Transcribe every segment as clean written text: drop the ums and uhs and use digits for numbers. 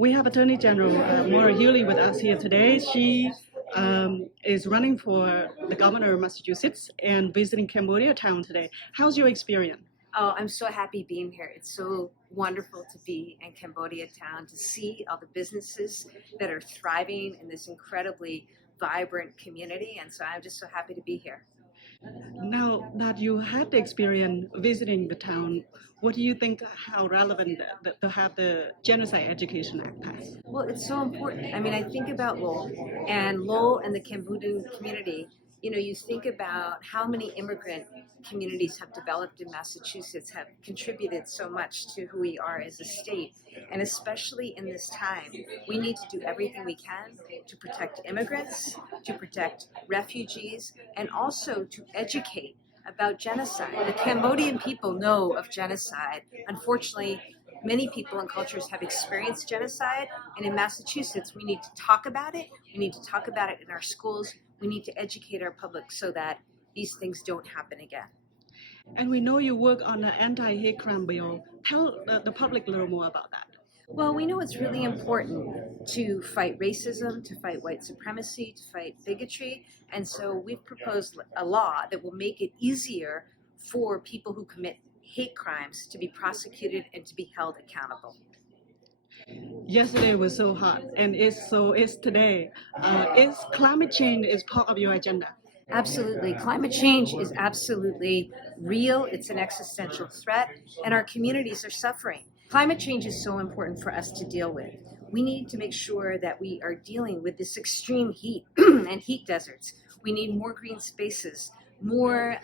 We have Attorney General Maura Healey with us here today. She is running for the governor of Massachusetts and visiting Cambodia town today. How's your experience? Oh, I'm so happy being here. It's so wonderful to be in Cambodia town, to see all the businesses that are thriving in this incredibly vibrant community. And so I'm just so happy to be here. Now that you had the experience visiting the town, what do you think how relevant to have the Genocide Education Act passed? Well, it's so important. I mean, I think about Lowell and the Cambodian community. You know, you think about how many immigrant communities have developed in Massachusetts, have contributed so much to who we are as a state. And especially in this time, we need to do everything we can to protect immigrants, to protect refugees, and also to educate about genocide. The Cambodian people know of genocide. Unfortunately, many people and cultures have experienced genocide, and in Massachusetts, we need to talk about it. We need to talk about it in our schools. We need to educate our public so that these things don't happen again. And we know you work on the anti-hate crime bill. Tell the public a little more about that. Well, we know it's really important to fight racism, to fight white supremacy, to fight bigotry. And so we've proposed a law that will make it easier for people who commit hate crimes to be prosecuted and to be held accountable. Yesterday was so hot, and it's today. Is climate change is part of your agenda? Absolutely. Climate change is absolutely real. It's an existential threat, and our communities are suffering. Climate change is so important for us to deal with. We need to make sure that we are dealing with this extreme heat and heat deserts. We need more green spaces, more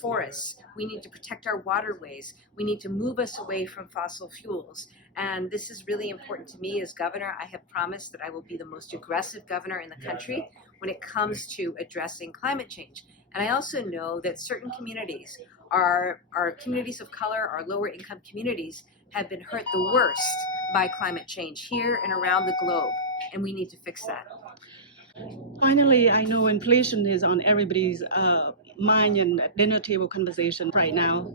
forests. We need to protect our waterways. We need to move us away from fossil fuels. And this is really important to me as governor. I have promised that I will be the most aggressive governor in the country when it comes to addressing climate change. And I also know that certain communities, our communities of color, our lower income communities, have been hurt the worst by climate change here and around the globe. And we need to fix that. Finally, I know inflation is on everybody's mind and dinner table conversation right now.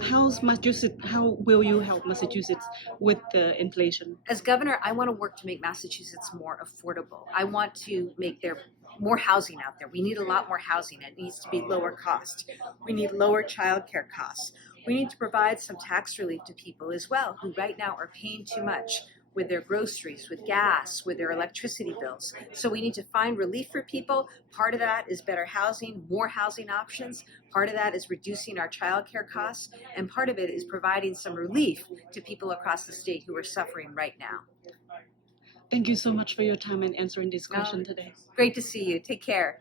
How will you help Massachusetts with the inflation? As governor, I want to work to make Massachusetts more affordable. I want to make there more housing out there. We need a lot more housing. It needs to be lower cost. We need lower childcare costs. We need to provide some tax relief to people as well who right now are paying too much with their groceries, with gas, with their electricity bills. So we need to find relief for people. Part of that is better housing, more housing options. Part of that is reducing our childcare costs. And part of it is providing some relief to people across the state who are suffering right now. Thank you so much for your time and answering this question today. Great to see you. Take care.